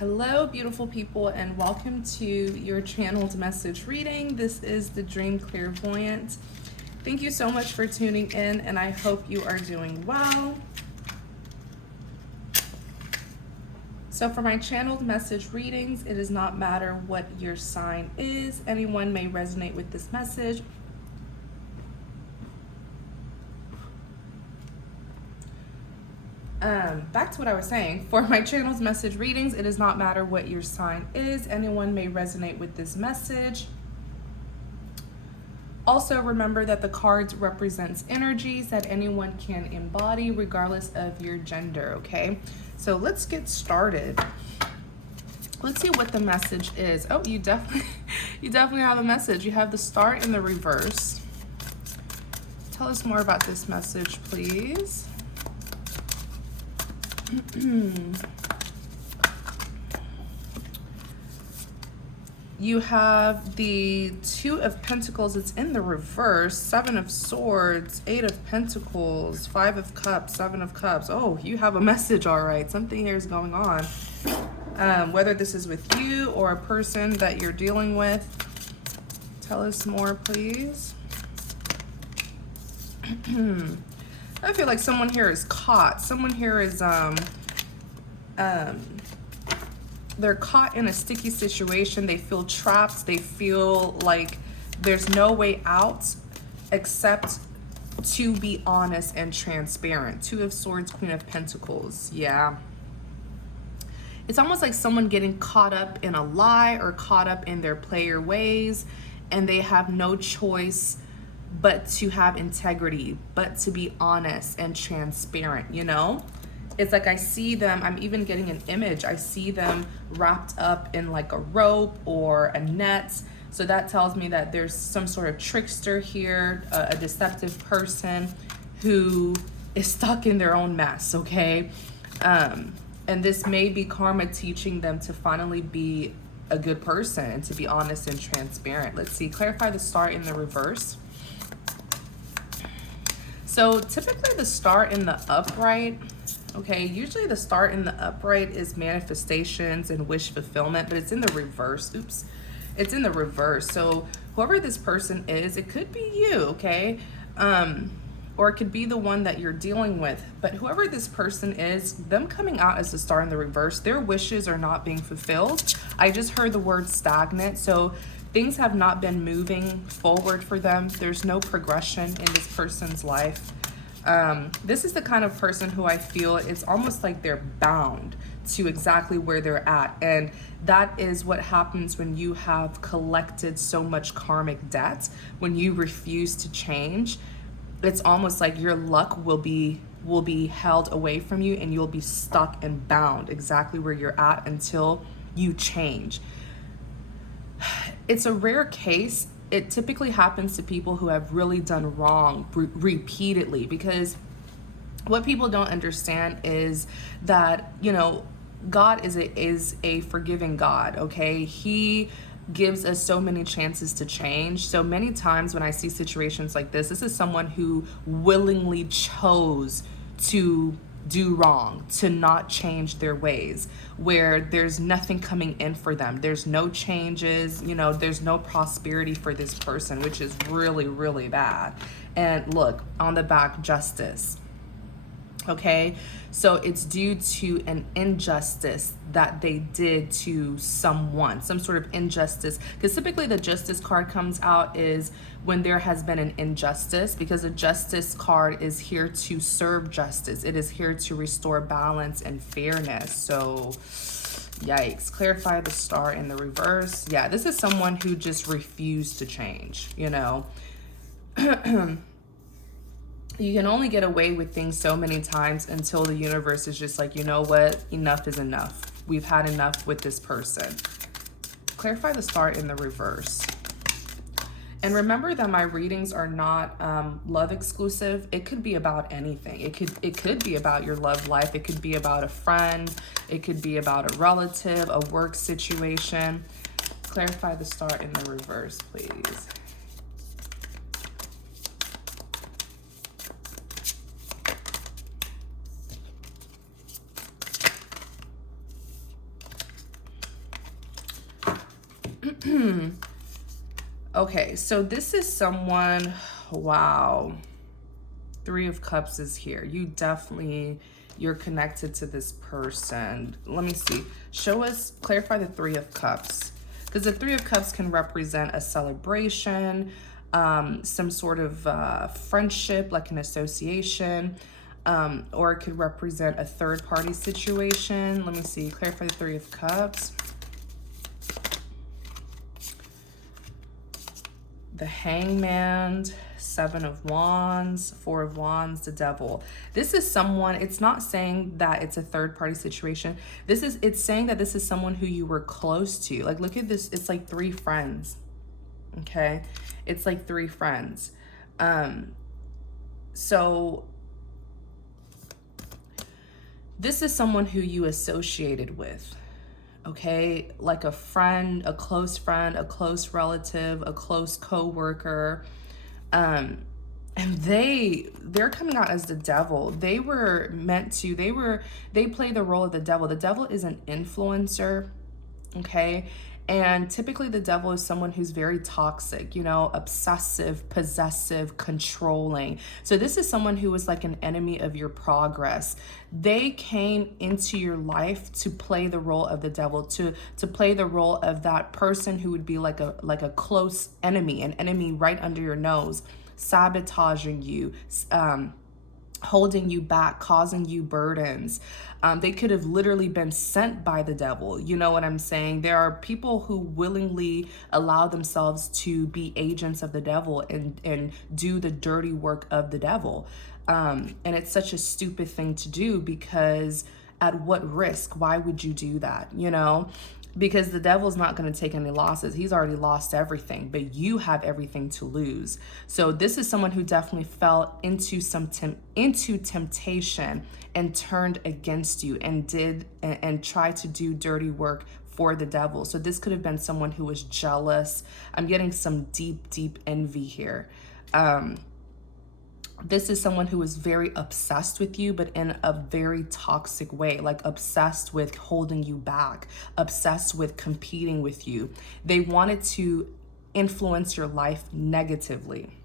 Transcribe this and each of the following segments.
Hello, beautiful people, and welcome to your channeled message reading. This is the Dream Clairvoyant. Thank you so much for tuning in, and I hope you are doing well. So for my channeled message readings, it does not matter what your sign is. Anyone may resonate with this message. Back to what I was saying. For my channel's message readings, it does not matter what your sign is. Anyone may resonate with this message. Also, remember that the cards represents energies that anyone can embody regardless of your gender, okay? So let's get started. Let's see what the message is. Oh, you definitely have a message. You have the Star in the reverse. Tell us more about this message, please. You have the Two of Pentacles. It's in the reverse. Seven of Swords, Eight of Pentacles, Five of Cups, Seven of Cups. Oh, you have a message, all right. Something here is going on. Whether this is with you or a person that you're dealing with. Tell us more, please. I feel like someone here is caught. Someone here is, they're caught in a sticky situation. They feel trapped. They feel like there's no way out except to be honest and transparent. Two of Swords, Queen of Pentacles. Yeah. It's almost like someone getting caught up in a lie or caught up in their player ways, and they have no choice but to have integrity, but to be honest and transparent, you know? It's like I see them, I'm even getting an image. I see them wrapped up in like a rope or a net. So that tells me that there's some sort of trickster here, a deceptive person who is stuck in their own mess, okay? And this may be karma teaching them to finally be a good person and to be honest and transparent. Let's see, clarify the Star in the reverse. So typically the Star in the upright, okay, usually the Star in the upright is manifestations and wish fulfillment, but it's in the reverse. Oops, it's in the reverse. So whoever this person is, it could be you, okay? Or it could be the one that you're dealing with. But whoever this person is, them coming out as the Star in the reverse, their wishes are not being fulfilled. I just heard the word stagnant. So things have not been moving forward for them. There's no progression in this person's life. This is the kind of person who I feel it's almost like they're bound to exactly where they're at. And that is what happens when you have collected so much karmic debt, when you refuse to change. It's almost like your luck will be held away from you, and you'll be stuck and bound exactly where you're at until you change. It's a rare case. It typically happens to people who have really done wrong repeatedly, because what people don't understand is that, you know, God is a forgiving God, okay? He gives us so many chances to change. So many times when I see situations like this is someone who willingly chose to do wrong, to not change their ways, where there's nothing coming in for them. There's no changes, you know, there's no prosperity for this person, which is really, really bad. And look, on the back, justice. Okay, so it's due to an injustice that they did to someone, some sort of injustice, because typically the Justice card comes out is when there has been an injustice, because the Justice card is here to serve justice. It is here to restore balance and fairness. So yikes. Clarify the Star in the reverse. Yeah, this is someone who just refused to change, you know. You can only get away with things so many times until the universe is just like, you know what, enough is enough. We've had enough with this person. Clarify the Star in the reverse. And remember that my readings are not love exclusive. It could be about anything. It could be about your love life. It could be about a friend. It could be about a relative, a work situation. Clarify the Star in the reverse, please. Okay, so this is someone, wow. Three of Cups is here. You're connected to this person. Let me see. Show us, clarify the Three of Cups. Because the Three of Cups can represent a celebration, some sort of friendship, like an association, or it could represent a third-party situation. Let me see. Clarify the Three of Cups. The Hangman, Seven of Wands, Four of Wands, the Devil. This is someone, it's not saying that it's a third-party situation. It's saying that this is someone who you were close to. Like, look at this. It's like three friends. Okay? It's like three friends. So this is someone who you associated with. Okay, like a friend, a close relative, a close co-worker. And they're coming out as the devil. They play the role of the devil. The devil is an influencer, okay? And typically the devil is someone who's very toxic, you know, obsessive, possessive, controlling. So this is someone who is like an enemy of your progress. They came into your life to play the role of the devil, to play the role of that person who would be like a close enemy, an enemy right under your nose, sabotaging you, holding you back, causing you burdens. They could have literally been sent by the devil. You know what I'm saying? There are people who willingly allow themselves to be agents of the devil and do the dirty work of the devil. And it's such a stupid thing to do, because at what risk? Why would you do that? You know? Because the devil's not going to take any losses. He's already lost everything, but you have everything to lose. So this is someone who definitely fell into temptation and turned against you and tried to do dirty work for the devil. So this could have been someone who was jealous. I'm getting some deep envy here. This is someone who is very obsessed with you, but in a very toxic way, like obsessed with holding you back, obsessed with competing with you. They wanted to influence your life negatively.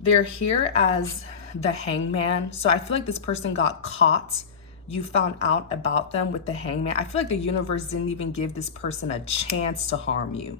They're here as the Hangman. So I feel like this person got caught. You found out about them with the Hangman. I feel like the universe didn't even give this person a chance to harm you.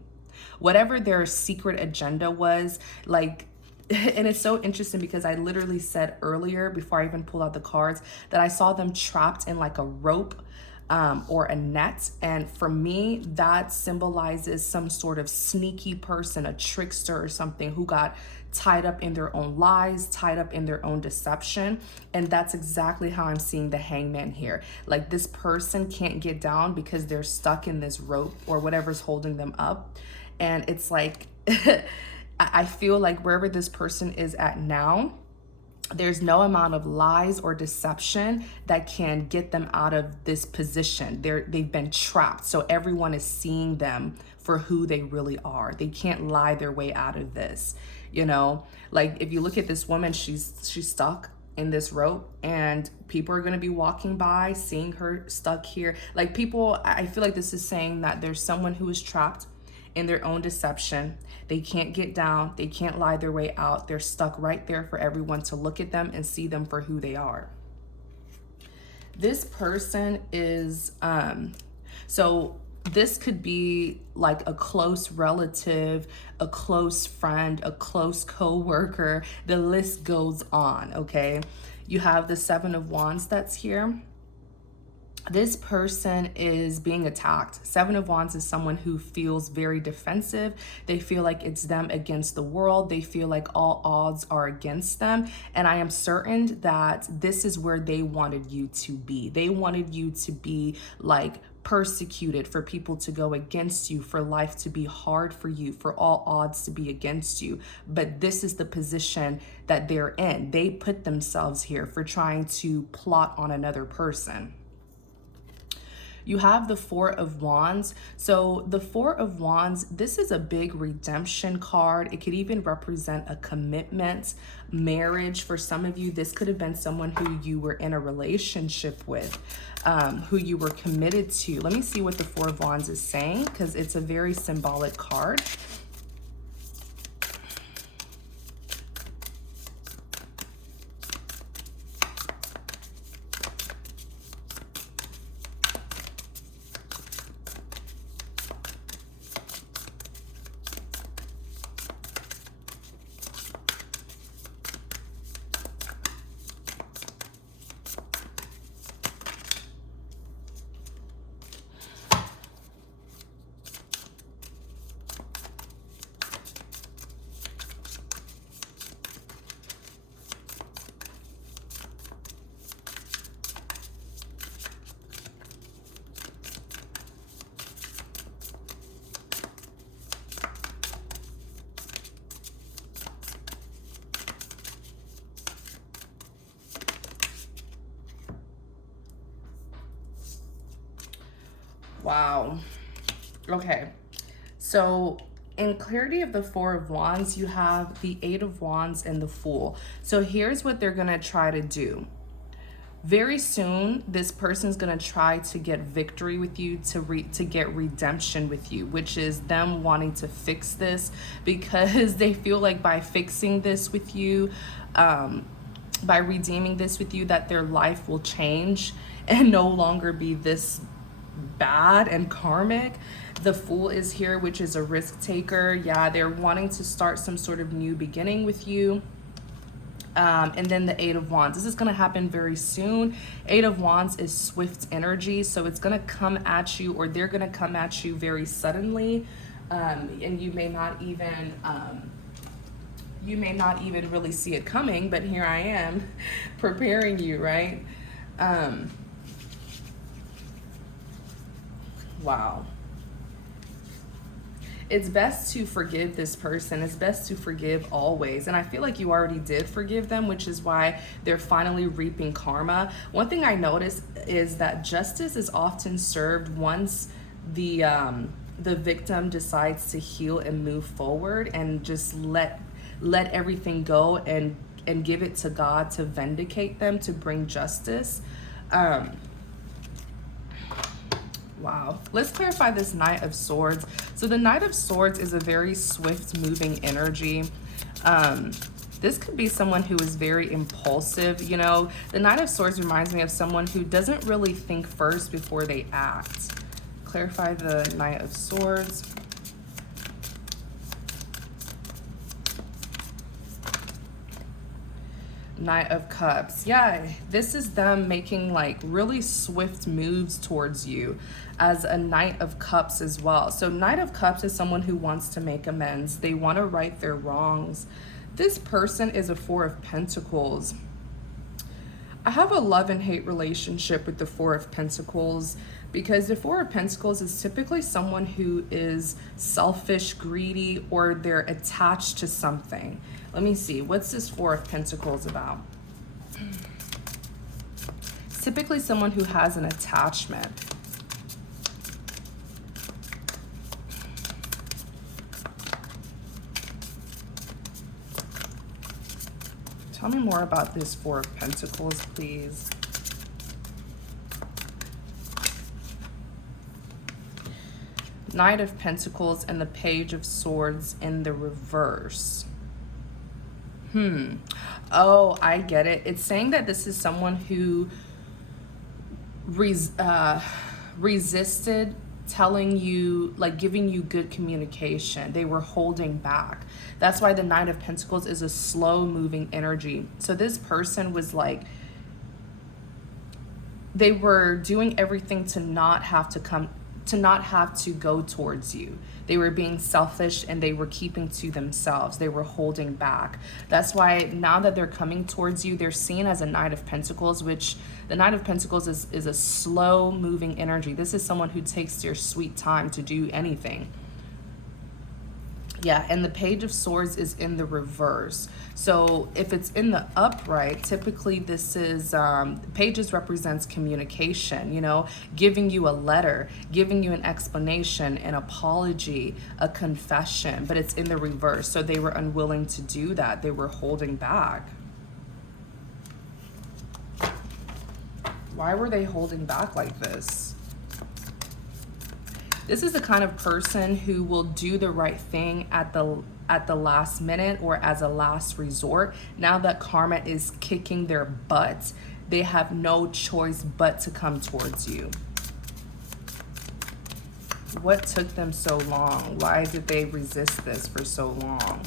Whatever their secret agenda was, like, and it's so interesting because I literally said earlier, before I even pulled out the cards, that I saw them trapped in like a rope or a net. And for me, that symbolizes some sort of sneaky person, a trickster or something, who got tied up in their own lies, tied up in their own deception. And that's exactly how I'm seeing the Hangman here. Like, this person can't get down because they're stuck in this rope or whatever's holding them up. And it's like, I feel like wherever this person is at now, there's no amount of lies or deception that can get them out of this position. They've been trapped. So everyone is seeing them for who they really are. They can't lie their way out of this. You know, like if you look at this woman, she's stuck in this rope, and people are going to be walking by seeing her stuck here. Like, people, I feel like this is saying that there's someone who is trapped in their own deception. They can't get down. They can't lie their way out. They're stuck right there for everyone to look at them and see them for who they are. This person is, so this could be like a close relative, a close friend, a close co-worker. The list goes on, okay? You have the Seven of Wands that's here. This person is being attacked. Seven of Wands is someone who feels very defensive. They feel like it's them against the world. They feel like all odds are against them. And I am certain that this is where they wanted you to be. They wanted you to be like persecuted, for people to go against you, for life to be hard for you, for all odds to be against you. But this is the position that they're in. They put themselves here for trying to plot on another person. You have the Four of Wands. So the Four of Wands, this is a big redemption card. It could even represent a commitment, marriage. For some of you, this could have been someone who you were in a relationship with, who you were committed to. Let me see what the Four of Wands is saying, because it's a very symbolic card. Wow. Okay. So in clarity of the Four of Wands, you have the Eight of Wands and the Fool. So here's what they're going to try to do. Very soon, this person's going to try to get victory with you, to get redemption with you, which is them wanting to fix this, because they feel like by fixing this with you, by redeeming this with you, that their life will change and no longer be this bad and karmic. The Fool is here, which is a risk taker. Yeah, they're wanting to start some sort of new beginning with you. And then the Eight of Wands. This is going to happen very soon. Eight of Wands is swift energy, so it's going to come at you, or they're going to come at you very suddenly, and you may not even really see it coming. But here I am, preparing you, right? Wow. It's best to forgive this person. It's best to forgive always. And I feel like you already did forgive them, which is why they're finally reaping karma. One thing I noticed is that justice is often served once the victim decides to heal and move forward and just let everything go and give it to God to vindicate them, to bring justice. Wow. Let's clarify this Knight of Swords. So the Knight of Swords is a very swift moving energy. This could be someone who is very impulsive. You know, the Knight of Swords reminds me of someone who doesn't really think first before they act. Clarify the Knight of Swords. Knight of Cups. Yeah, this is them making like really swift moves towards you as a Knight of Cups as well. So Knight of Cups is someone who wants to make amends. They want to right their wrongs. This person is a Four of Pentacles. I have a love and hate relationship with the Four of Pentacles, because the Four of Pentacles is typically someone who is selfish, greedy, or they're attached to something. Let me see. What's this Four of Pentacles about? It's typically someone who has an attachment. Tell me more about this Four of Pentacles, please. Knight of Pentacles and the Page of Swords in the reverse. Oh, I get it. It's saying that this is someone who resisted telling you, like giving you good communication. They were holding back. That's why the Knight of Pentacles is a slow moving energy. So this person was like, they were doing everything to not have to go towards you. They were being selfish and they were keeping to themselves. They were holding back. That's why now that they're coming towards you, they're seen as a Knight of Pentacles, which the Knight of Pentacles is a slow moving energy. This is someone who takes their sweet time to do anything. Yeah, and the Page of Swords is in the reverse. So if it's in the upright, typically this is, Pages represents communication, you know, giving you a letter, giving you an explanation, an apology, a confession, but it's in the reverse. So they were unwilling to do that. They were holding back. Why were they holding back like this? This is the kind of person who will do the right thing at the last minute or as a last resort. Now that karma is kicking their butt, they have no choice but to come towards you. What took them so long? Why did they resist this for so long?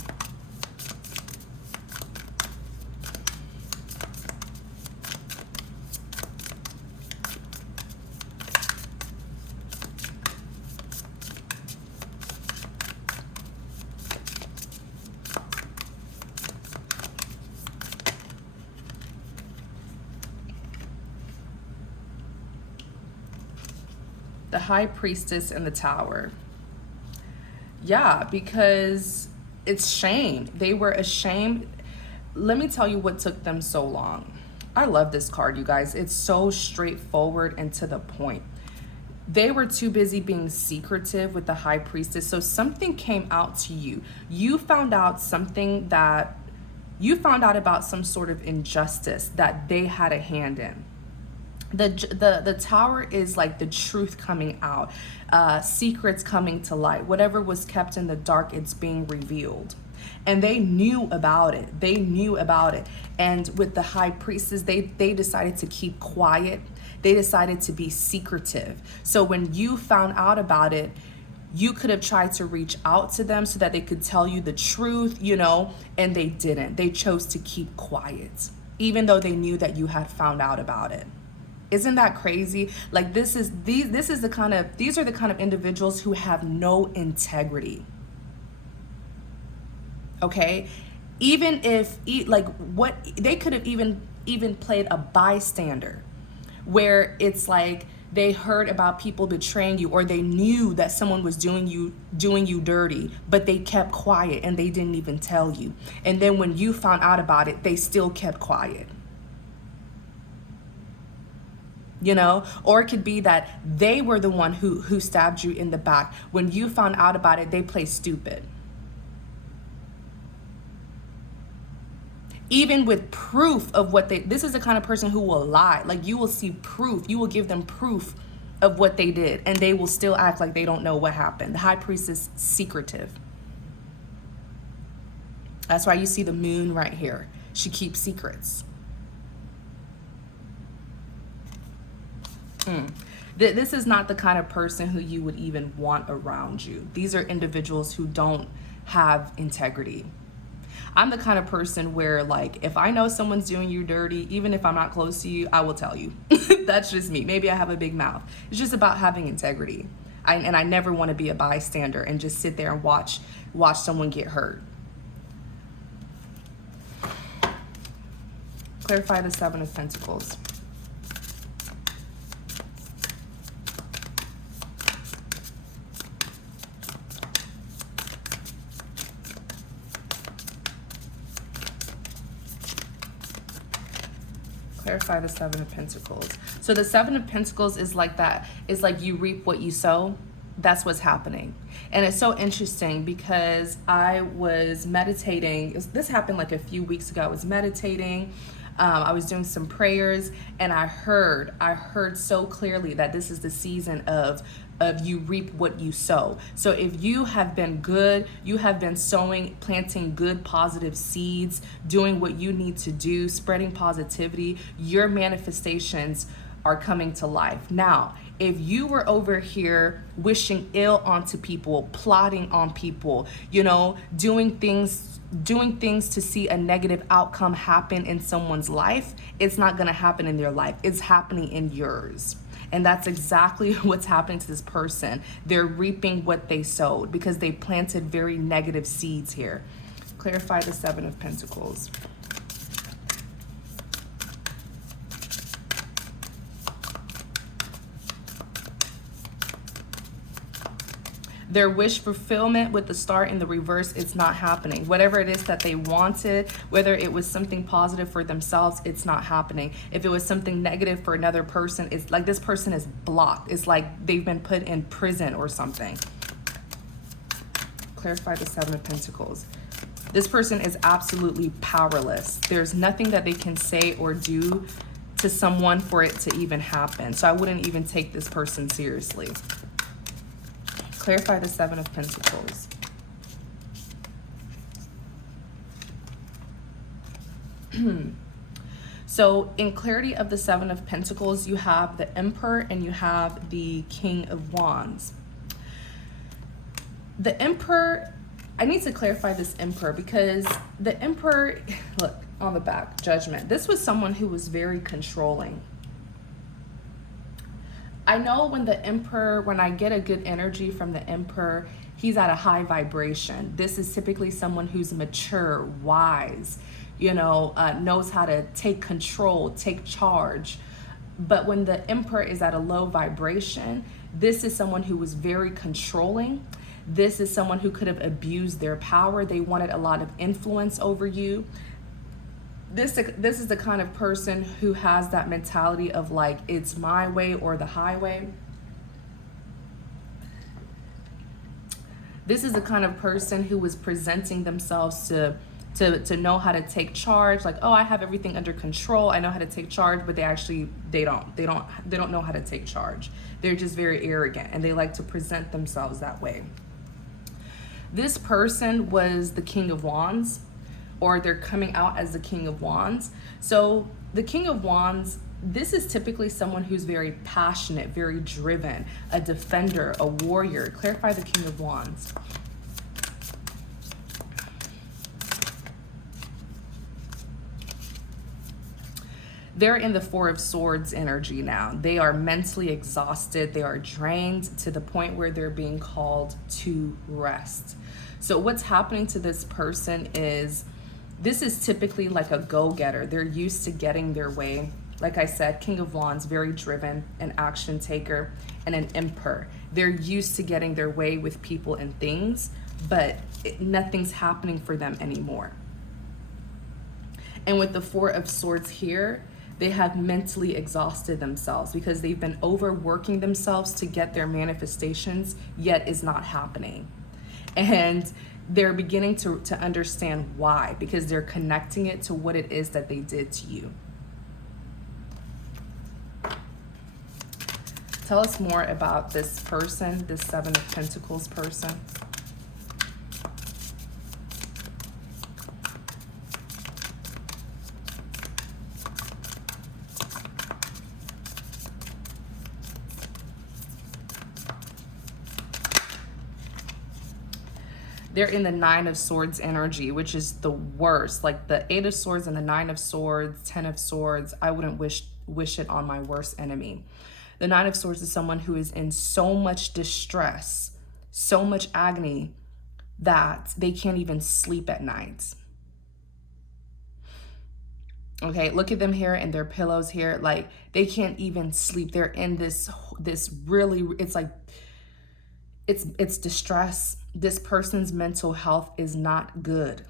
The High Priestess and the Tower. Yeah, because it's shame. They were ashamed. Let me tell you what took them so long. I love this card, you guys. It's so straightforward and to the point. They were too busy being secretive with the High Priestess. So something came out to you. You found out something that you found out about some sort of injustice that they had a hand in. The Tower is like the truth coming out, secrets coming to light. Whatever was kept in the dark, it's being revealed. And they knew about it. They knew about it. And with the High Priestess, they decided to keep quiet. They decided to be secretive. So when you found out about it, you could have tried to reach out to them so that they could tell you the truth, you know, and they didn't. They chose to keep quiet, even though they knew that you had found out about it. Isn't that crazy? Like these are the kind of individuals who have no integrity. Okay? Even if what they could have even played a bystander, where it's like they heard about people betraying you, or they knew that someone was doing you dirty, but they kept quiet and they didn't even tell you. And then when you found out about it, they still kept quiet. You know, or it could be that they were the one who stabbed you in the back. When you found out about it, they played stupid. Even with proof of what this is the kind of person who will lie. Like you will see proof, you will give them proof of what they did, and they will still act like they don't know what happened. The High Priestess is secretive. That's why you see the moon right here. She keeps secrets. This is not the kind of person who you would even want around you. These are individuals who don't have integrity. I'm the kind of person where, like, if I know someone's doing you dirty, even if I'm not close to you, I will tell you. That's just me. Maybe I have a big mouth. It's just about having integrity. And I never want to be a bystander and just sit there and watch someone get hurt. Clarify the Seven of Pentacles. Clarify the Seven of Pentacles. So the Seven of Pentacles is like that. It's like you reap what you sow. That's what's happening. And it's so interesting because I was meditating. This happened like a few weeks ago. I was meditating. I was doing some prayers, and I heard so clearly that this is the season of you reap what you sow. So if you have been good, you have been sowing, planting good, positive seeds, doing what you need to do, spreading positivity, your manifestations are coming to life. Now, if you were over here wishing ill onto people, plotting on people, you know, doing things to see a negative outcome happen in someone's life, it's not going to happen in their life. It's happening in yours. And that's exactly what's happening to this person. They're reaping what they sowed because they planted very negative seeds here. Clarify the Seven of Pentacles. Their wish fulfillment with the star in the reverse, it's not happening. Whatever it is that they wanted, whether it was something positive for themselves, it's not happening. If it was something negative for another person, it's like this person is blocked. It's like they've been put in prison or something. Clarify the Seven of Pentacles. This person is absolutely powerless. There's nothing that they can say or do to someone for it to even happen. So I wouldn't even take this person seriously. Clarify the Seven of Pentacles. So in clarity of the Seven of Pentacles, you have the Emperor and you have the King of Wands. The Emperor, I need to clarify this Emperor because the Emperor, look on the back, Judgment. This was someone who was very controlling. I know when the Emperor, when I get a good energy from the Emperor, he's at a high vibration. This is typically someone who's mature, wise, you know, knows how to take control, take charge. But when the Emperor is at a low vibration, this is someone who was very controlling. This is someone who could have abused their power. They wanted a lot of influence over you. This is the kind of person who has that mentality of like, it's my way or the highway. This is the kind of person who was presenting themselves to know how to take charge. Like, oh, I have everything under control. I know how to take charge, but they don't know how to take charge. They're just very arrogant and they like to present themselves that way. This person was the King of Wands, or they're coming out as the King of Wands. So the King of Wands, this is typically someone who's very passionate, very driven, a defender, a warrior. Clarify the King of Wands. They're in the Four of Swords energy now. They are mentally exhausted. They are drained to the point where they're being called to rest. So what's happening to this person is, this is typically like a go-getter. They're used to getting their way. Like I said, King of Wands, very driven, an action taker, and an Emperor. They're used to getting their way with people and things, but nothing's happening for them anymore. And with the Four of Swords here, they have mentally exhausted themselves because they've been overworking themselves to get their manifestations, yet is not happening. And they're beginning to understand why, because they're connecting it to what it is that they did to you. Tell us more about this person, this Seven of Pentacles person. They're in the Nine of Swords energy, which is the worst. Like the Eight of Swords and the Nine of Swords, Ten of Swords, I wouldn't wish it on my worst enemy. The Nine of Swords is someone who is in so much distress, so much agony, that they can't even sleep at night. Okay, look at them here and their pillows here. Like, they can't even sleep. They're in this really, it's like, it's distress. This person's mental health is not good.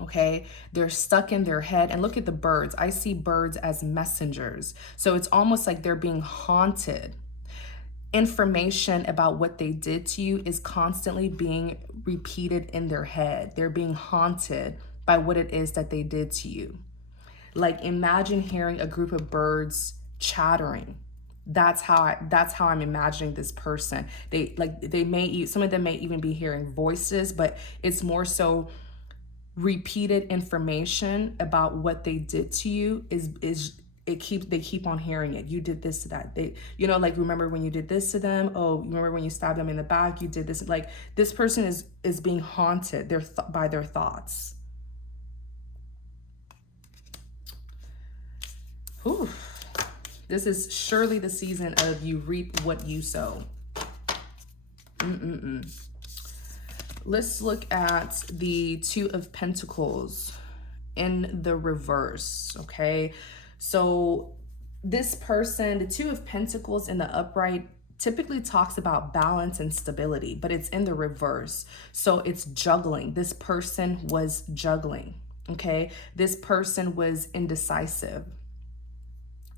Okay, they're stuck in their head. And look at the birds. I see birds as messengers. So it's almost like they're being haunted. Information about what they did to you is constantly being repeated in their head. They're being haunted by what it is that they did to you. Like, imagine hearing a group of birds chattering. That's how I'm imagining this person. Some of them may even be hearing voices, but it's more so repeated information about what they did to you. They keep on hearing it. You did this to that. Like, remember when you did this to them? Oh, you remember when you stabbed them in the back? You did this. Like, this person is being haunted by their thoughts. Whew. This is surely the season of you reap what you sow. Let's look at the Two of Pentacles in the reverse, okay? So this person, the Two of Pentacles in the upright, typically talks about balance and stability, but it's in the reverse. So it's juggling. This person was juggling, okay? This person was indecisive.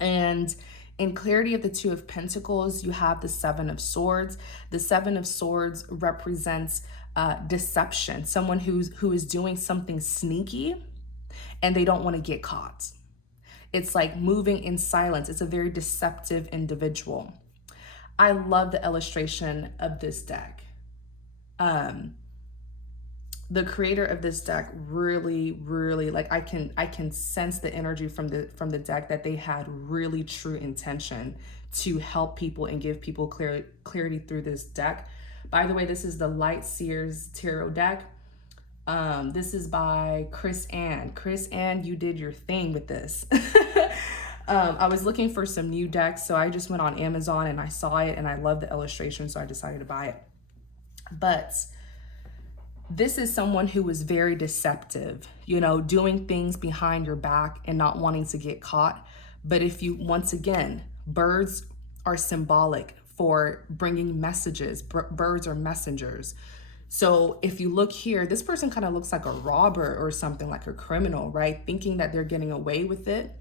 And in clarity of the Two of Pentacles, you have the Seven of Swords. The Seven of Swords represents deception, someone who is doing something sneaky and they don't want to get caught. It's like moving in silence. It's a very deceptive individual. I love the illustration of this deck. The creator of this deck really, like I can sense the energy from the deck that they had really true intention to help people and give people clarity through this deck. By the way, this is the Light Seers Tarot deck. This is by Chris Ann. Chris Ann, you did your thing with this. I was looking for some new decks, so I just went on Amazon and I saw it and I love the illustration, so I decided to buy it. But this is someone who was very deceptive, you know, doing things behind your back and not wanting to get caught. But if you, once again, birds are symbolic for bringing messages. Birds are messengers. So if you look here, this person kind of looks like a robber or something, like a criminal, right? Thinking that they're getting away with it.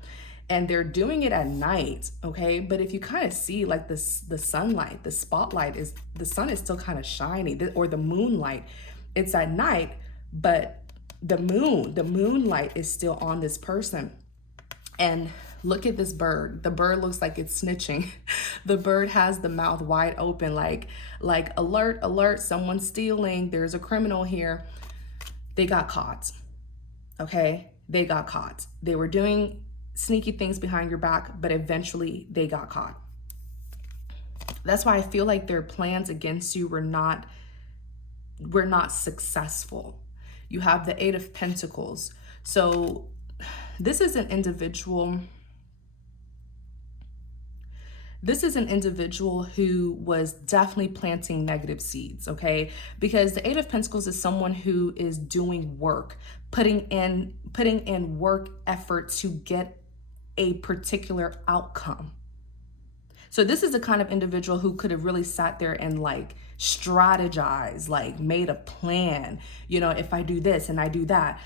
And they're doing it at night, okay? But if you kind of see like the sunlight, the spotlight is, the sun is still kind of shiny, or the moonlight. It's at night, but the moonlight is still on this person. And look at this bird. The bird looks like it's snitching. The bird has the mouth wide open, like alert, alert, someone's stealing. There's a criminal here. They got caught, okay? They got caught. They were doing sneaky things behind your back, but eventually they got caught. That's why I feel like their plans against you were not successful. You have the Eight of Pentacles. So this is an individual. This is an individual who was definitely planting negative seeds, okay? Because the Eight of Pentacles is someone who is doing work, putting in work effort to get a particular outcome. So this is the kind of individual who could have really sat there and like strategized, like made a plan. You know, if I do this and I do that,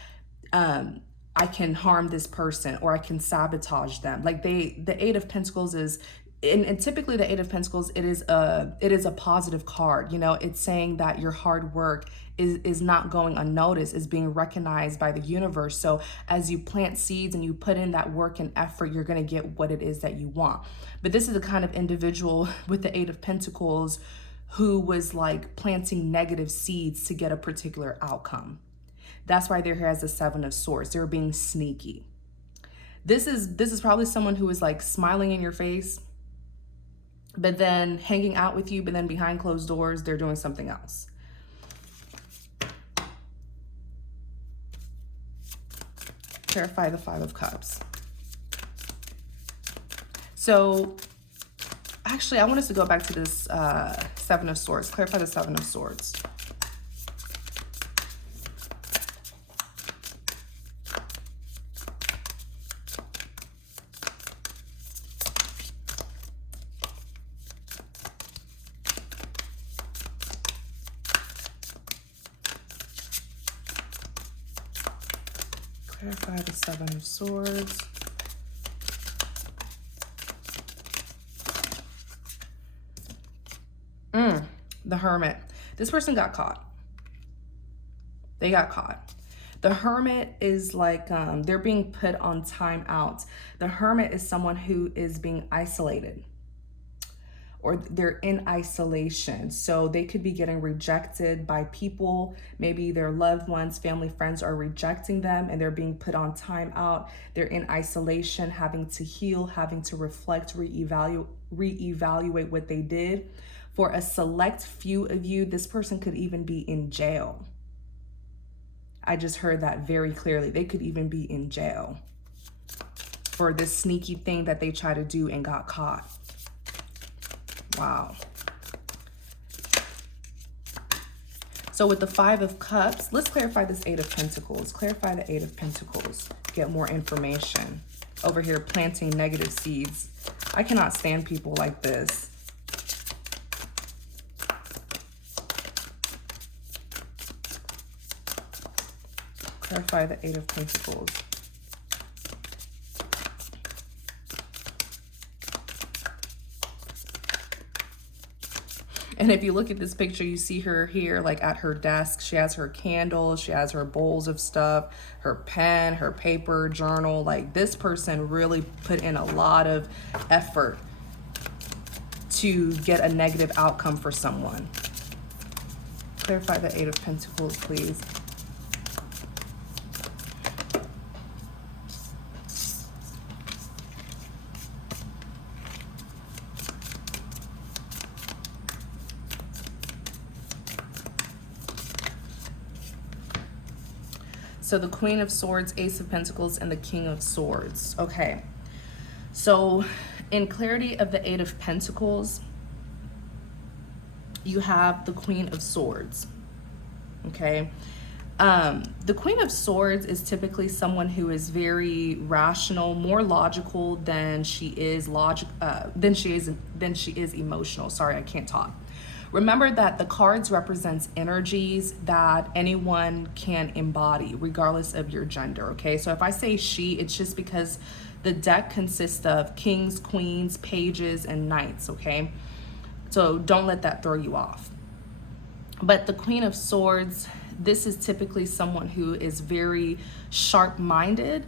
I can harm this person or I can sabotage them. Like the Eight of Pentacles is, and typically the Eight of Pentacles, it is a positive card. You know, it's saying that your hard work is not going unnoticed, is being recognized by the universe. So as you plant seeds and you put in that work and effort, you're going to get what it is that you want. But this is the kind of individual with the Eight of Pentacles who was like planting negative seeds to get a particular outcome. That's why they're here as the Seven of Swords. They're being sneaky. This is probably someone who is like smiling in your face, but then hanging out with you, but then behind closed doors, they're doing something else. Clarify the Five of Cups. So actually, I want us to go back to this Seven of Swords. Clarify the Seven of Swords. Clarify the Seven of Swords. The Hermit. This person got caught. They got caught. The Hermit is like, they're being put on time out. The Hermit is someone who is being isolated, or they're in isolation. So they could be getting rejected by people. Maybe their loved ones, family, friends are rejecting them and they're being put on time out. They're in isolation, having to heal, having to reflect, reevaluate what they did. For a select few of you, this person could even be in jail. I just heard that very clearly. They could even be in jail for this sneaky thing that they tried to do and got caught. Wow. So with the Five of Cups, let's clarify this Eight of Pentacles. Clarify the Eight of Pentacles. Get more information. Over here, planting negative seeds. I cannot stand people like this. Clarify the Eight of Pentacles. And if you look at this picture, you see her here, like at her desk. She has her candles, she has her bowls of stuff, her pen, her paper, journal. Like, this person really put in a lot of effort to get a negative outcome for someone. Clarify the Eight of Pentacles, please. So the Queen of Swords, Ace of Pentacles, and the King of Swords. Okay. So in clarity of the Eight of Pentacles, you have the Queen of Swords. Okay. The Queen of Swords is typically someone who is very rational, more logical than she is emotional. Sorry, I can't talk. Remember that the cards represents energies that anyone can embody, regardless of your gender, okay? So if I say she, it's just because the deck consists of kings, queens, pages, and knights, okay? So don't let that throw you off. But the Queen of Swords, this is typically someone who is very sharp-minded.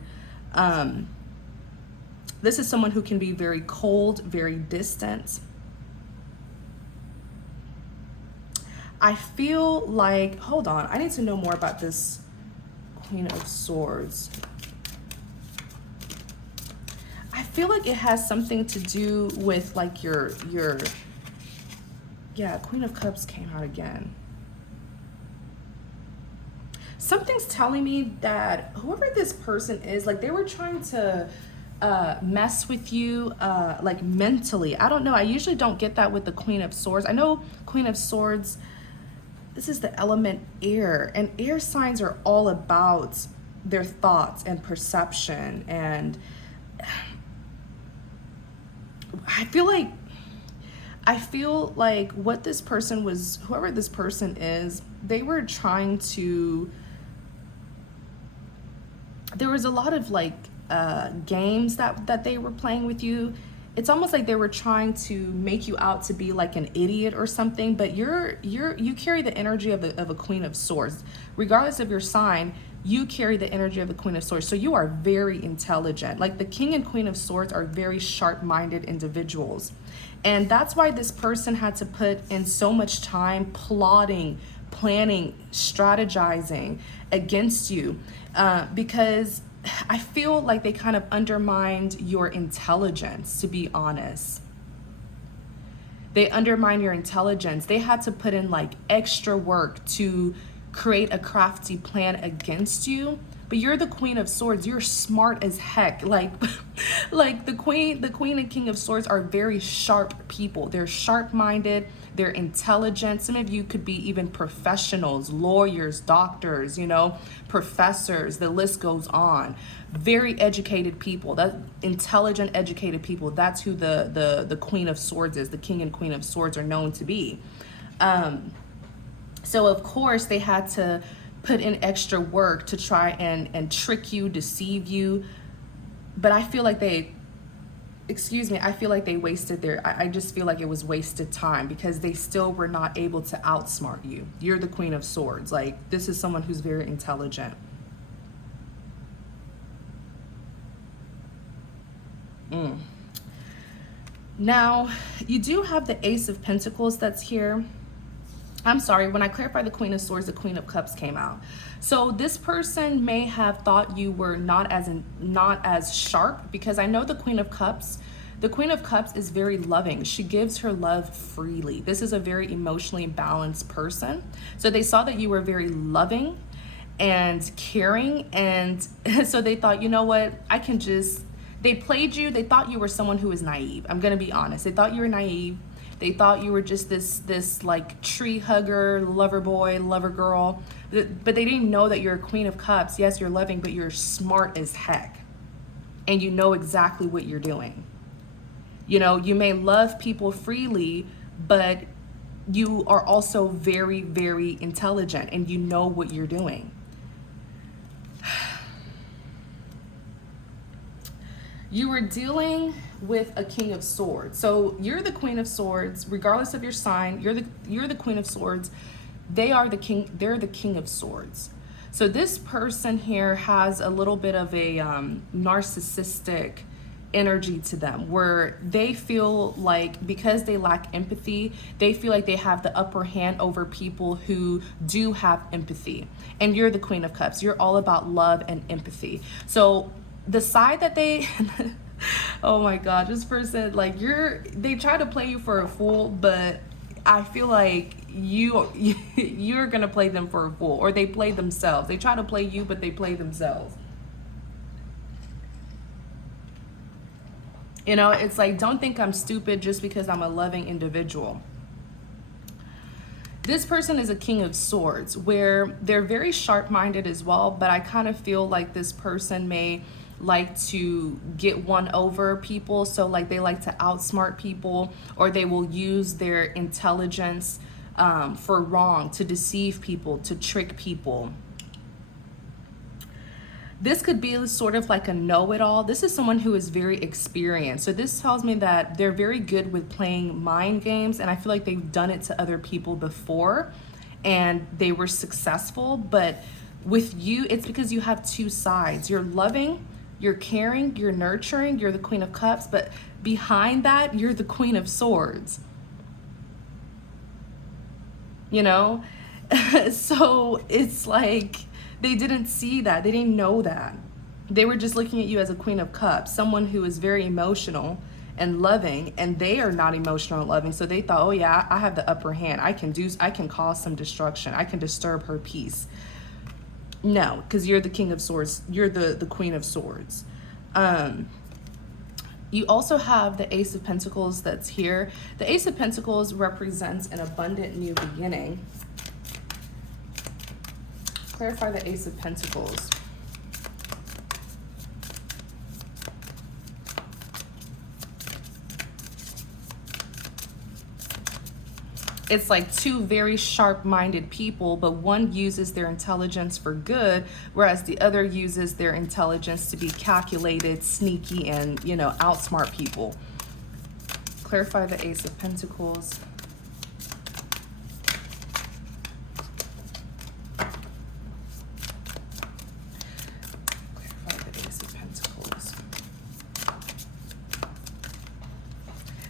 This is someone who can be very cold, very distant. I feel like, hold on, I need to know more about this Queen of Swords. I feel like it has something to do with like your yeah, Queen of Cups came out again. Something's telling me that whoever this person is, like they were trying to mess with you like mentally. I don't know. I usually don't get that with the Queen of Swords. I know Queen of Swords, this is the element air, and air signs are all about their thoughts and perception. And I feel like what this person was, whoever this person is, they were trying to, there was a lot of like games that they were playing with you. It's almost like they were trying to make you out to be like an idiot or something, but you carry the energy of a Queen of Swords. Regardless of your sign, you carry the energy of the Queen of Swords. So you are very intelligent. Like the King and Queen of Swords are very sharp-minded individuals. And that's why this person had to put in so much time plotting, planning, strategizing against you, because I feel like they kind of undermined your intelligence, to be honest. They undermined your intelligence. They had to put in like extra work to create a crafty plan against you. But you're the Queen of Swords. You're smart as heck. Like the Queen and King of Swords are very sharp people. They're sharp-minded. They're intelligent. Some of you could be even professionals, lawyers, doctors, you know, professors. The list goes on. Very educated people. That intelligent, educated people. That's who the Queen of Swords is. The King and Queen of Swords are known to be. So of course they had to put in extra work to try and trick you, deceive you. But I feel like I feel like they wasted I just feel like it was wasted time, because they still were not able to outsmart you. You're the Queen of Swords. Like, this is someone who's very intelligent. Now, you do have the Ace of Pentacles that's here. I'm sorry, when I clarified the Queen of Swords, the Queen of Cups came out. So this person may have thought you were not as sharp, because I know the Queen of Cups is very loving. She gives her love freely. This is a very emotionally balanced person. So they saw that you were very loving and caring, and so they thought, you know what, they played you. They thought you were someone who was naive. I'm gonna be honest. They thought you were naive. They thought you were just this like tree hugger, lover boy, lover girl. But they didn't know that you're a Queen of Cups. Yes, you're loving, but you're smart as heck. And you know exactly what you're doing. You know, you may love people freely, but you are also very, very intelligent, and you know what you're doing. You were dealing with a King of Swords. So you're the Queen of Swords, regardless of your sign. You're the Queen of Swords. They're the King of Swords. So this person here has a little bit of a narcissistic energy to them, where they feel like because they lack empathy, they feel like they have the upper hand over people who do have empathy. And you're the Queen of Cups. You're all about love and empathy. So the side that they oh my god, this person, like, they try to play you for a fool, but I feel like you're gonna play them for a fool, or they play themselves. They try to play you, but they play themselves. You know, it's like, don't think I'm stupid just because I'm a loving individual. This person is a King of Swords, where they're very sharp-minded as well, but I kind of feel like this person may like to get one over people. So like they like to outsmart people, or they will use their intelligence for wrong, to deceive people, to trick people. This could be sort of like a know-it-all. This is someone who is very experienced. So this tells me that they're very good with playing mind games, and I feel like they've done it to other people before and they were successful. But with you, it's because you have two sides. You're loving, you're caring, you're nurturing, you're the Queen of Cups, but behind that, you're the Queen of Swords. You know? So it's like, they didn't see that. They didn't know that. They were just looking at you as a Queen of Cups, someone who is very emotional and loving, and they are not emotional and loving. So they thought, oh yeah, I have the upper hand. I can cause some destruction. I can disturb her peace. No, because you're the King of Swords. You're the Queen of Swords. You also have the Ace of Pentacles that's here. The Ace of Pentacles represents an abundant new beginning. Clarify the Ace of Pentacles. It's like two very sharp-minded people, but one uses their intelligence for good, whereas the other uses their intelligence to be calculated, sneaky, and, you know, outsmart people. Clarify the Ace of Pentacles.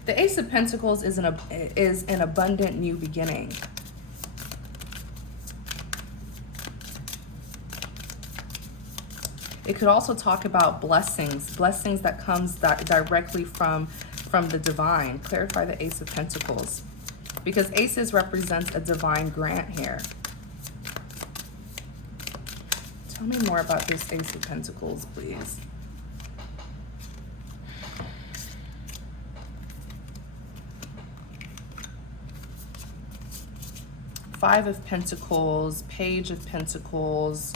The Ace of Pentacles is an abundant new beginning. It could also talk about blessings that comes directly from the divine. Clarify the Ace of Pentacles, because aces represents a divine grant here. Tell me more about this Ace of Pentacles, please. Five of Pentacles, Page of Pentacles,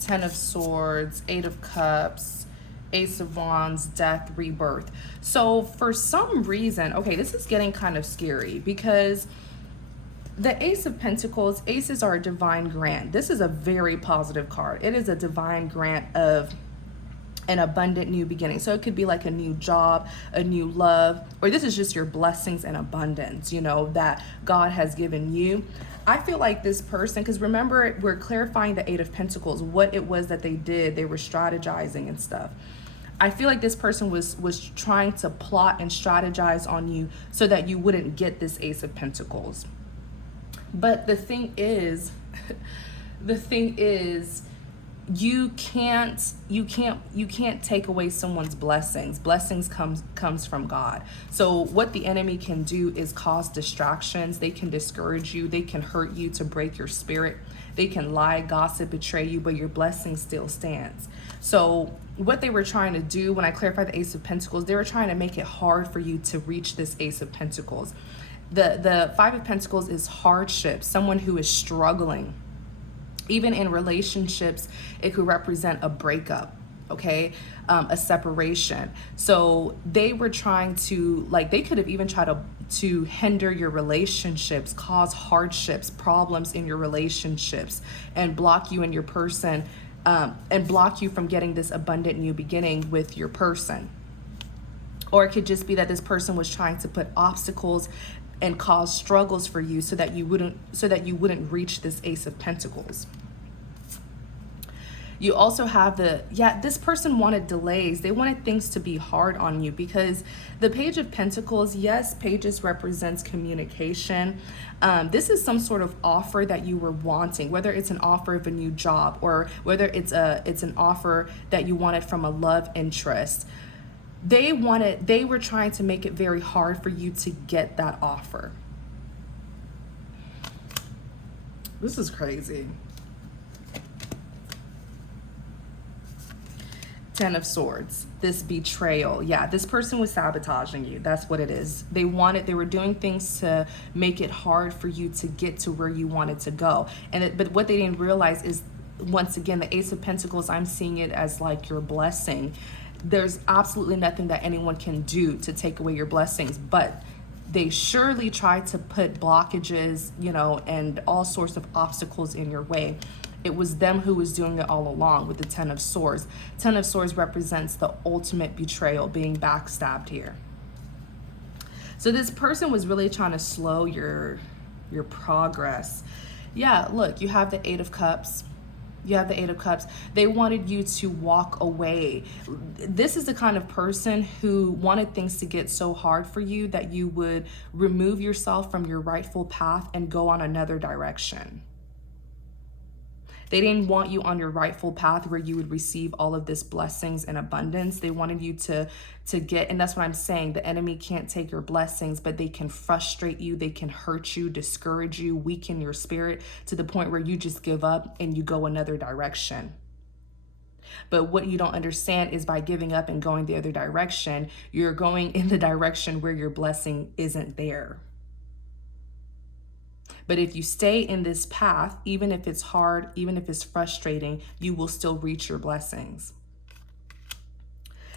Ten of Swords, Eight of Cups, Ace of Wands, Death, Rebirth. So for some reason, okay, this is getting kind of scary, because the Ace of Pentacles, aces are a divine grant. This is a very positive card. It is a divine grant of an abundant new beginning. So it could be like a new job, a new love, or this is just your blessings and abundance, you know, that God has given you. I feel like this person, because remember, we're clarifying the Eight of Pentacles, what it was that they did. They were strategizing and stuff. I feel like this person was trying to plot and strategize on you so that you wouldn't get this Ace of Pentacles. But the thing is, you can't take away someone's blessings. Blessings comes from God. So what the enemy can do is cause distractions. They can discourage you. They can hurt you to break your spirit. They can lie, gossip, betray you, but your blessing still stands. So what they were trying to do when I clarified the Ace of Pentacles, they were trying to make it hard for you to reach this Ace of Pentacles. The Five of Pentacles is hardship, someone who is struggling. Even in relationships, it could represent a breakup, okay? A separation. So they were trying to, like, they could have even tried to hinder your relationships, cause hardships, problems in your relationships, and block you and your person, and block you from getting this abundant new beginning with your person. Or it could just be that this person was trying to put obstacles and cause struggles for you so that you wouldn't reach this Ace of Pentacles. You also have this person wanted delays. They wanted things to be hard on you, because the Page of Pentacles, yes, pages represents communication. This is some sort of offer that you were wanting, whether it's an offer of a new job or whether it's an offer that you wanted from a love interest. They were trying to make it very hard for you to get that offer. This is crazy. Ten of Swords, this betrayal. Yeah, this person was sabotaging you. That's what it is. They were doing things to make it hard for you to get to where you wanted to go. But what they didn't realize is, once again, the Ace of Pentacles, I'm seeing it as like your blessing. There's absolutely nothing that anyone can do to take away your blessings, but they surely try to put blockages, and all sorts of obstacles in your way. It was them who was doing it all along with the Ten of Swords. Ten of Swords represents the ultimate betrayal, being backstabbed here. So this person was really trying to slow your progress. Yeah, look, you have the Eight of Cups. You have the Eight of Cups. They wanted you to walk away. This is the kind of person who wanted things to get so hard for you that you would remove yourself from your rightful path and go on another direction. They didn't want you on your rightful path where you would receive all of this blessings and abundance. They wanted you to get, and that's what I'm saying, the enemy can't take your blessings, but they can frustrate you, they can hurt you, discourage you, weaken your spirit to the point where you just give up and you go another direction. But what you don't understand is, by giving up and going the other direction, you're going in the direction where your blessing isn't there. But if you stay in this path, even if it's hard, even if it's frustrating, you will still reach your blessings.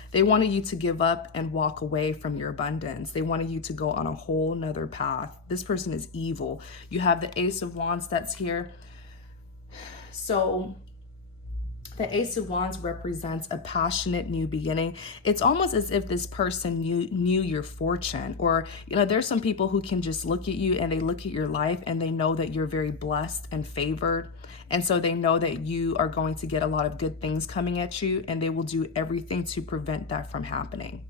They wanted you to give up and walk away from your abundance. They wanted you to go on a whole nother path. This person is evil. You have the Ace of Wands that's here. So the Ace of Wands represents a passionate new beginning. It's almost as if this person knew your fortune, or, there's some people who can just look at you and they look at your life and they know that you're very blessed and favored. And so they know that you are going to get a lot of good things coming at you, and they will do everything to prevent that from happening.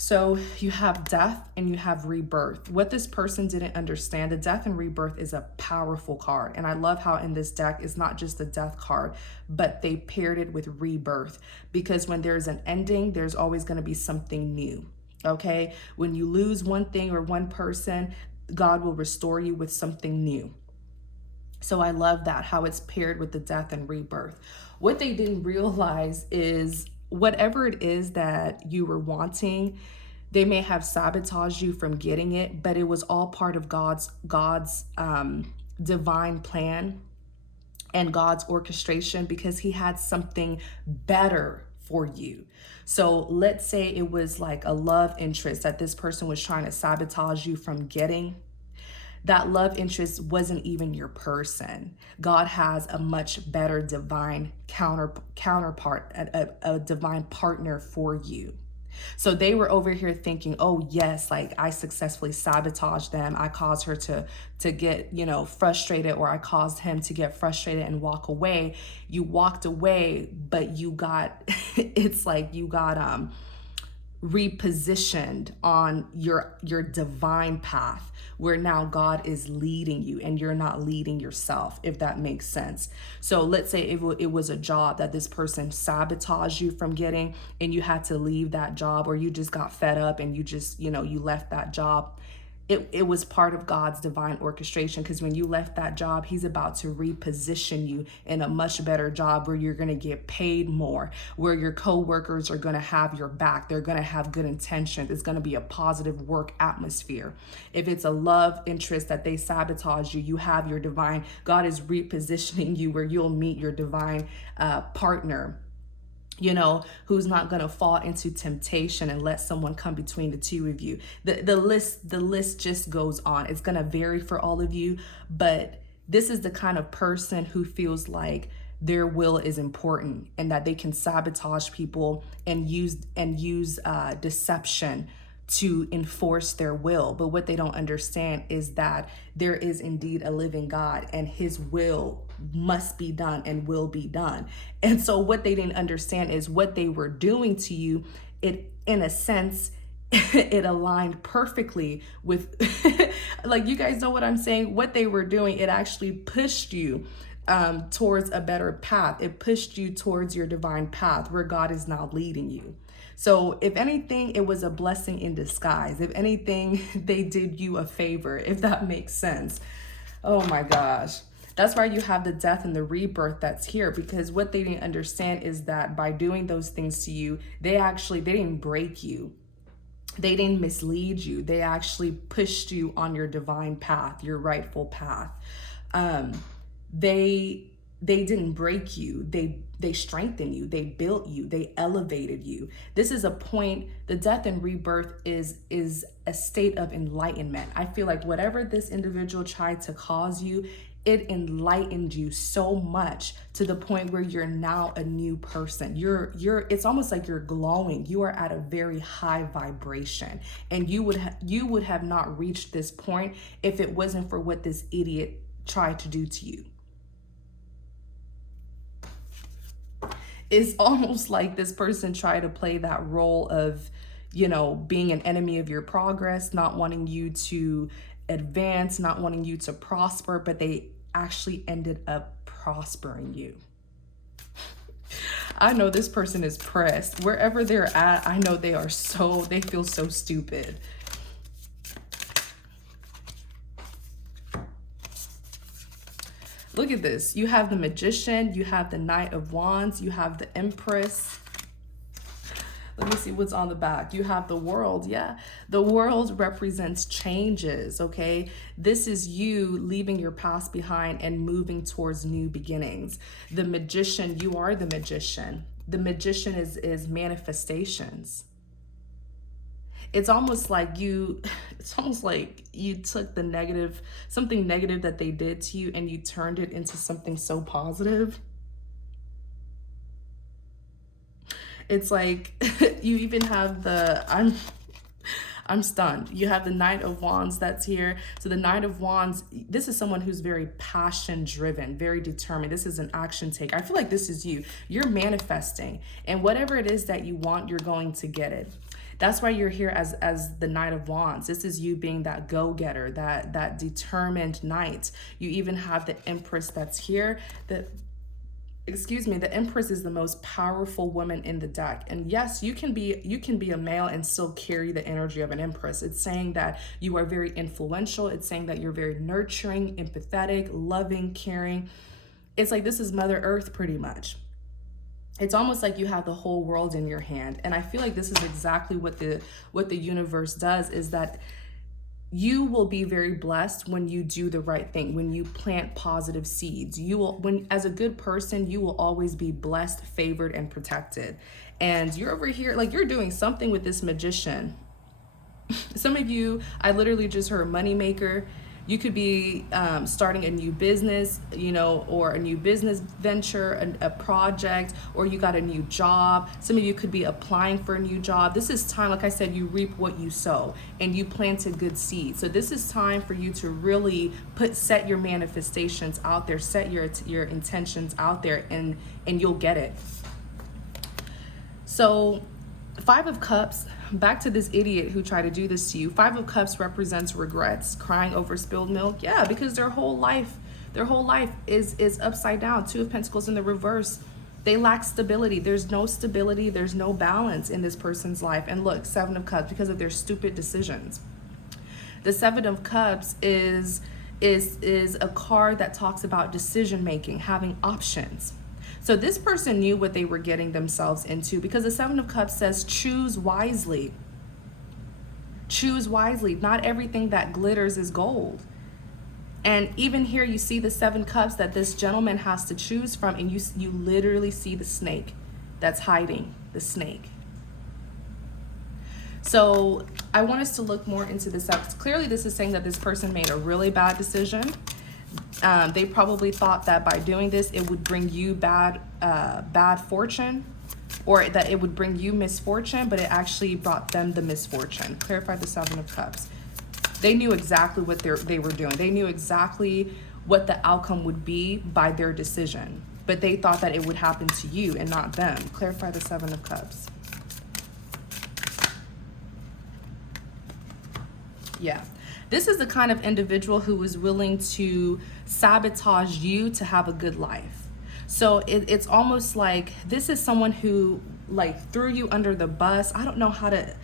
So you have death and you have rebirth. What this person didn't understand, the death and rebirth is a powerful card. And I love how in this deck, it's not just the death card, but they paired it with rebirth. Because when there's an ending, there's always going to be something new. Okay? When you lose one thing or one person, God will restore you with something new. So I love that, how it's paired with the death and rebirth. What they didn't realize is, whatever it is that you were wanting, they may have sabotaged you from getting it, but it was all part of God's divine plan and God's orchestration, because he had something better for you. So let's say it was like a love interest that this person was trying to sabotage you from getting. That love interest wasn't even your person. God has a much better divine counterpart, a divine partner for you. So they were over here thinking, oh yes, like I successfully sabotaged them. I caused her to get, frustrated, or I caused him to get frustrated and walk away. You walked away, but you got, it's like you got repositioned on your divine path, where now God is leading you and you're not leading yourself, if that makes sense. So let's say it was a job that this person sabotaged you from getting, and you had to leave that job, or you just got fed up and you just, you left that job. It was part of God's divine orchestration, because when you left that job, he's about to reposition you in a much better job where you're going to get paid more, where your coworkers are going to have your back. They're going to have good intentions. It's going to be a positive work atmosphere. If it's a love interest that they sabotage you, you have your divine, God is repositioning you where you'll meet your divine partner, who's not going to fall into temptation and let someone come between the two of you. The list just goes on. It's going to vary for all of you, but this is the kind of person who feels like their will is important and that they can sabotage people and use deception to enforce their will. But what they don't understand is that there is indeed a living God, and his will must be done and will be done. And so what they didn't understand is what they were doing to you, it, in a sense, it aligned perfectly with like, you guys know what I'm saying? What they were doing, it actually pushed you towards a better path. It pushed you towards your divine path where God is now leading you. So if anything, it was a blessing in disguise. If anything, they did you a favor, if that makes sense. Oh my gosh. That's why you have the death and the rebirth that's here, because what they didn't understand is that by doing those things to you, they didn't break you. They didn't mislead you. They actually pushed you on your divine path, your rightful path. They didn't break you. They strengthened you. They built you. They elevated you. This is a point. The death and rebirth is a state of enlightenment. I feel like whatever this individual tried to cause you, it enlightened you so much to the point where you're now a new person. It's almost like you're glowing. You are at a very high vibration, and you would have not reached this point if it wasn't for what this idiot tried to do to you. It's almost like this person tried to play that role of, being an enemy of your progress, not wanting you to advance, not wanting you to prosper, but they actually ended up prospering you. I know this person is pressed. Wherever they're at, I know they feel so stupid. Look at this. You have the Magician, you have the Knight of Wands, you have the Empress. Let me see what's on the back. You have the World. Yeah, the World represents changes, okay? This is you leaving your past behind and moving towards new beginnings. The Magician, you are the Magician. The Magician is manifestations. It's almost like you took something negative that they did to you, and you turned it into something so positive. It's like you even have I'm stunned. You have the Knight of Wands that's here. So the Knight of Wands, this is someone who's very passion driven, very determined. This is an action take. I feel like this is you. You're manifesting, and whatever it is that you want, you're going to get it. That's why you're here as the Knight of Wands. This is you being that go-getter, that determined knight. You even have the Empress that's here. The Empress is the most powerful woman in the deck. And yes, you can be a male and still carry the energy of an Empress. It's saying that you are very influential. It's saying that you're very nurturing, empathetic, loving, caring. It's like this is Mother Earth pretty much. It's almost like you have the whole world in your hand. And I feel like this is exactly what the universe does, is that you will be very blessed when you do the right thing, when you plant positive seeds. As a good person, you will always be blessed, favored, and protected. And you're over here, like, you're doing something with this Magician. Some of you, I literally just heard moneymaker. You could be starting a new business, or a new business venture, a project, or you got a new job. Some of you could be applying for a new job. This is time, like I said, you reap what you sow, and you planted good seeds. So this is time for you to really set your manifestations out there, set your intentions out there, and you'll get it. So 5 of Cups, back to this idiot who tried to do this to you. 5 of Cups represents regrets, crying over spilled milk. Yeah, because their whole life is upside down. 2 of Pentacles in the reverse. They lack stability. There's no stability. There's no balance in this person's life. And look, 7 of Cups, because of their stupid decisions. The 7 of Cups is a card that talks about decision making, having options. So this person knew what they were getting themselves into, because the 7 of Cups says choose wisely. Choose wisely. Not everything that glitters is gold. And even here you see the 7 Cups that this gentleman has to choose from, and you literally see the snake that's hiding, the snake. So I want us to look more into this. Clearly this is saying that this person made a really bad decision. They probably thought that by doing this, it would bring you bad fortune, or that it would bring you misfortune, but it actually brought them the misfortune. Clarify the Seven of Cups. They knew exactly what they were doing. They knew exactly what the outcome would be by their decision, but they thought that it would happen to you and not them. Clarify the Seven of Cups. Yeah. This is the kind of individual who is willing to sabotage you to have a good life. So it's almost like this is someone who like threw you under the bus. I don't know how to,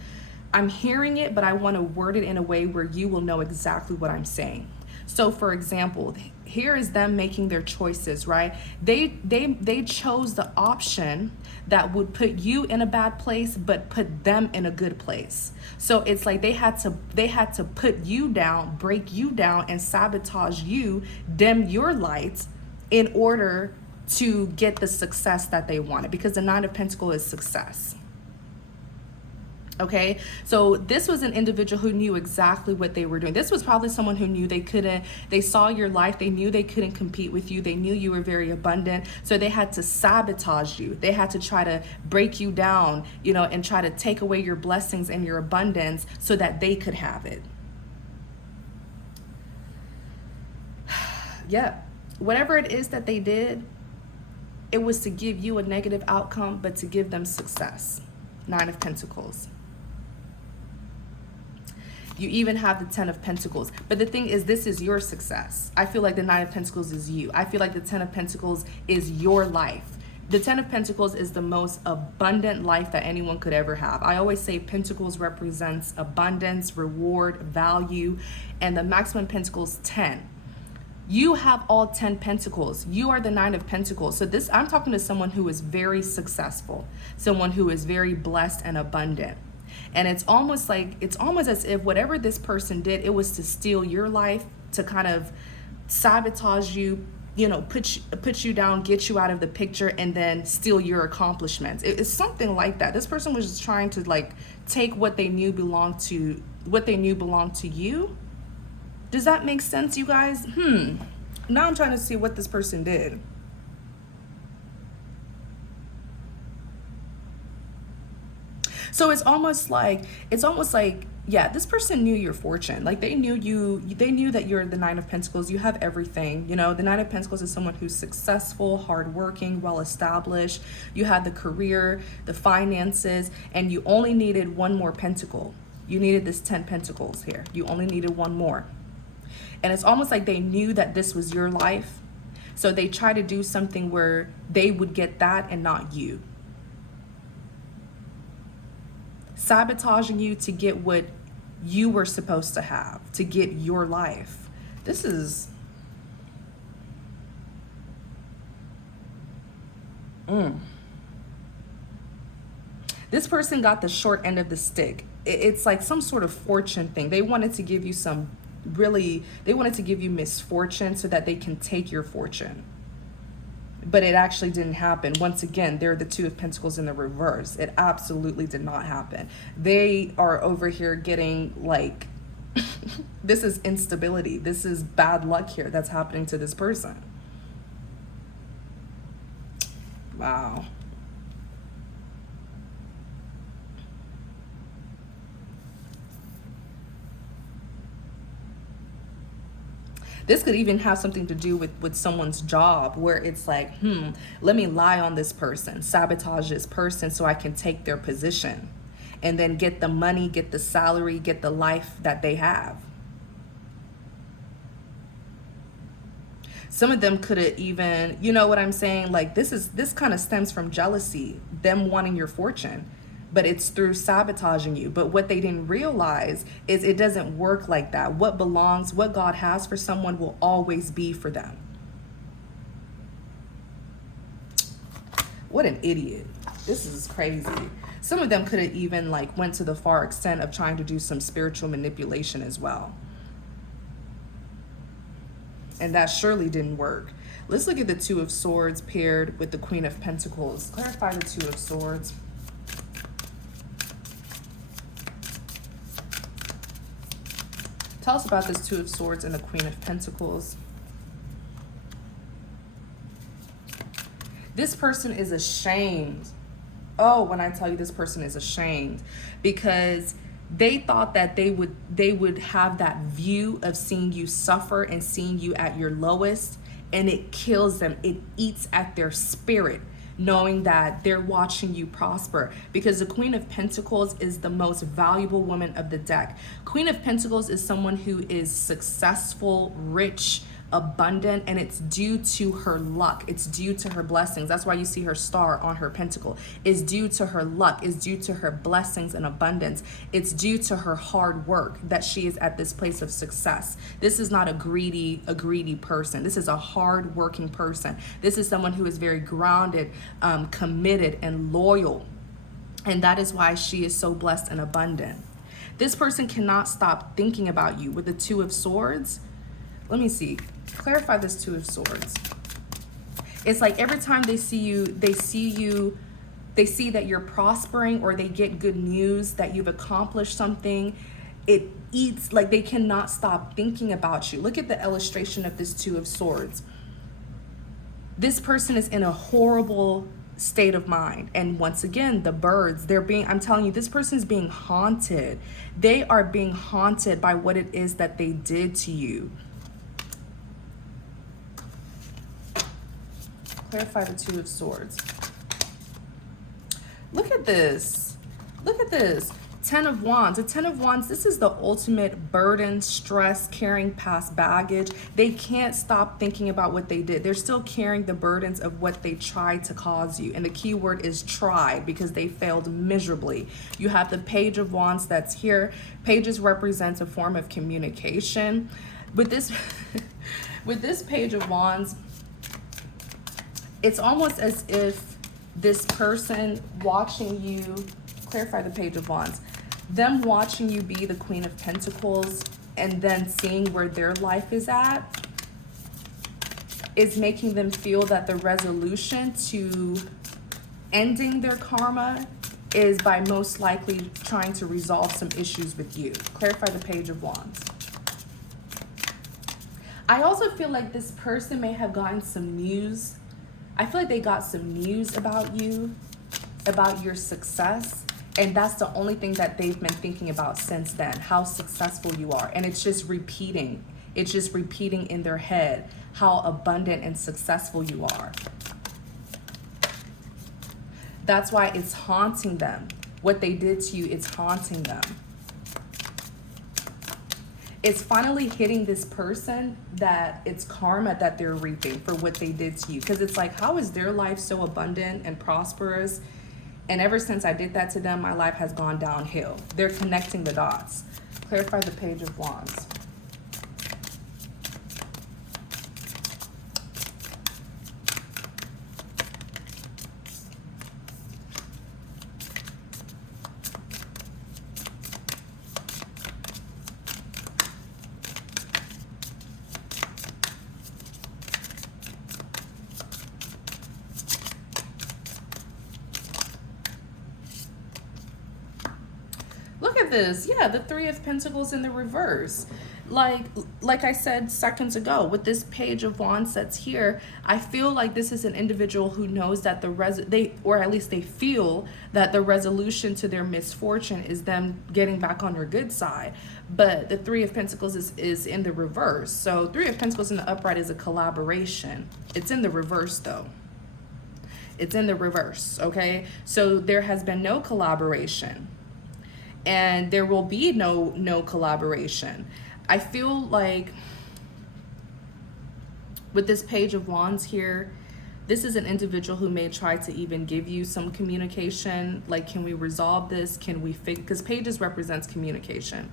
I'm hearing it, but I want to word it in a way where you will know exactly what I'm saying. So for example, here is them making their choices, right? They chose the option that would put you in a bad place, but put them in a good place. So it's like they had to put you down, break you down, and sabotage you, dim your lights in order to get the success that they wanted, because the Nine of Pentacles is success. Okay, so this was an individual who knew exactly what they were doing. This was probably someone who knew they saw your life, they knew they couldn't compete with you, they knew you were very abundant, so they had to sabotage you. They had to try to break you down, you know, and try to take away your blessings and your abundance so that they could have it. Yeah, whatever it is that they did, it was to give you a negative outcome, but to give them success. Nine of Pentacles. You even have the Ten of Pentacles. But the thing is, this is your success. I feel like the Nine of Pentacles is you. I feel like the Ten of Pentacles is your life. The Ten of Pentacles is the most abundant life that anyone could ever have. I always say Pentacles represents abundance, reward, value, and the maximum Pentacles 10. You have all 10 pentacles. You are the Nine of Pentacles. So this, I'm talking to someone who is very successful, someone who is very blessed and abundant. And it's almost as if whatever this person did, it was to steal your life, to kind of sabotage you, you know, put you down, get you out of the picture, and then steal your accomplishments. It's something like that. This person was just trying to like take what they knew belonged to you. Does that make sense, you guys? Now I'm trying to see what this person did. So it's almost like, yeah, this person knew your fortune. Like they knew that you're the Nine of Pentacles. You have everything. You know, the Nine of Pentacles is someone who's successful, hardworking, well-established. You had the career, the finances, and you only needed one more pentacle. You needed this 10 pentacles here. You only needed one more. And it's almost like they knew that this was your life. So they try to do something where they would get that and not you. Sabotaging you to get what you were supposed to have, to get your life. This is... This person got the short end of the stick. It's like some sort of fortune thing. They wanted to give you they wanted to give you misfortune so that they can take your fortune. But it actually didn't happen. Once again, they're the Two of Pentacles in the reverse. It absolutely did not happen. They are over here getting like, this is instability. This is bad luck here that's happening to this person. Wow. This could even have something to do with someone's job, where it's like, let me lie on this person, sabotage this person so I can take their position and then get the money, get the salary, get the life that they have. Some of them could have even, you know what I'm saying? Like this kind of stems from jealousy, them wanting your fortune. But it's through sabotaging you. But what they didn't realize is it doesn't work like that. What belongs, what God has for someone will always be for them. What an idiot. This is crazy. Some of them could have even like went to the far extent of trying to do some spiritual manipulation as well. And that surely didn't work. Let's look at the Two of Swords paired with the Queen of Pentacles. Clarify the Two of Swords. Tell us about this Two of Swords and the Queen of Pentacles. person is ashamed. Oh, when I tell you this person is ashamed, because they thought that they would have that view of seeing you suffer and seeing you at your lowest, and it kills them. It eats at their spirit, knowing that they're watching you prosper, because the Queen of Pentacles is the most valuable woman of the deck. Queen of Pentacles is someone who is successful, rich, abundant, and it's due to her luck. It's due to her blessings. That's why you see her star on her pentacle. It's due to her luck. It's due to her blessings and abundance. It's due to her hard work that she is at this place of success. This is not a greedy person. This is a hard working person. This is someone who is very grounded, committed, and loyal. And that is why she is so blessed and abundant. This person cannot stop thinking about you. With the Two of Swords, let me see. Clarify this Two of Swords. It's like every time they see you, they see that you're prospering, or they get good news that you've accomplished something. It eats, like they cannot stop thinking about you. Look at the illustration of this Two of Swords. This person is in a horrible state of mind. And once again, the birds, I'm telling you, this person is being haunted. They are being haunted by what it is that they did to you. Clarify the Two of Swords. Look at this. Look at this. 10 of Wands. The 10 of Wands, this is the ultimate burden, stress, carrying past baggage. They can't stop thinking about what they did. They're still carrying the burdens of what they tried to cause you. And the key word is tried, because they failed miserably. You have the Page of Wands that's here. Pages represents a form of communication. With this, with this Page of Wands, it's almost as if this person watching you, clarify the Page of Wands, them watching you be the Queen of Pentacles and then seeing where their life is at is making them feel that the resolution to ending their karma is by most likely trying to resolve some issues with you. Clarify the Page of Wands. I also feel like this person may have gotten some news. I feel like they got some news about you, about your success, and that's the only thing that they've been thinking about since then, how successful you are. And it's just repeating. It's just repeating in their head how abundant and successful you are. That's why it's haunting them. What they did to you, it's haunting them. It's finally hitting this person that it's karma that they're reaping for what they did to you. Because it's like, how is their life so abundant and prosperous? And ever since I did that to them, my life has gone downhill. They're connecting the dots. Clarify the Page of Wands. Look at this. Yeah, the Three of Pentacles in the reverse. Like I said seconds ago, with this Page of Wands that's here, I feel like this is an individual who knows that or at least they feel that the resolution to their misfortune is them getting back on their good side. But the Three of Pentacles is in the reverse. So Three of Pentacles in the upright is a collaboration. It's in the reverse though. It's in the reverse, okay? So there has been no collaboration. And there will be no collaboration. I feel like with this Page of Wands here, this is an individual who may try to even give you some communication. Like, can we resolve this? Can we fix, because Pages represents communication.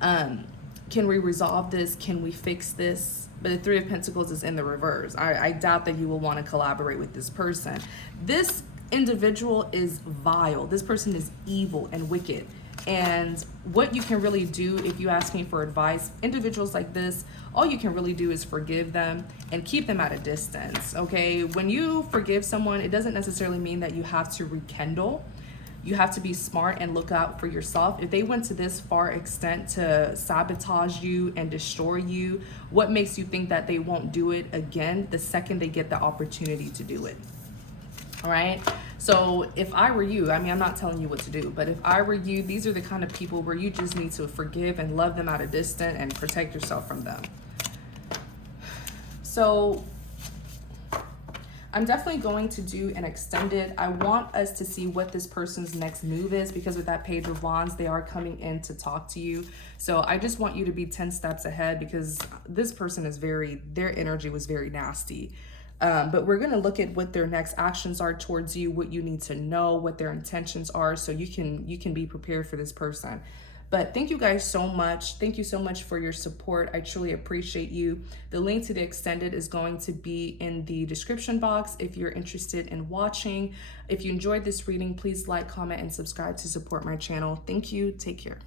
Can we resolve this? Can we fix this? But the Three of Pentacles is in the reverse. I doubt that you will want to collaborate with this person. This individual is vile. This person is evil and wicked. And what you can really do, if you ask me for advice, individuals like this, all you can really do is forgive them and keep them at a distance, okay? When you forgive someone, it doesn't necessarily mean that you have to rekindle. You have to be smart and look out for yourself. If they went to this far extent to sabotage you and destroy you, what makes you think that they won't do it again the second they get the opportunity to do it? All right. So if I were you, I mean, I'm not telling you what to do, but if I were you, these are the kind of people where you just need to forgive and love them at a distance and protect yourself from them. So I'm definitely going to do an extended. I want us to see what this person's next move is, because with that Page of Wands, they are coming in to talk to you. So I just want you to be 10 steps ahead, because this person is their energy was very nasty. But we're going to look at what their next actions are towards you, what you need to know, what their intentions are, so you can be prepared for this person. But thank you guys so much. Thank you so much for your support. I truly appreciate you. The link to the extended is going to be in the description box if you're interested in watching. If you enjoyed this reading, please like, comment, and subscribe to support my channel. Thank you. Take care.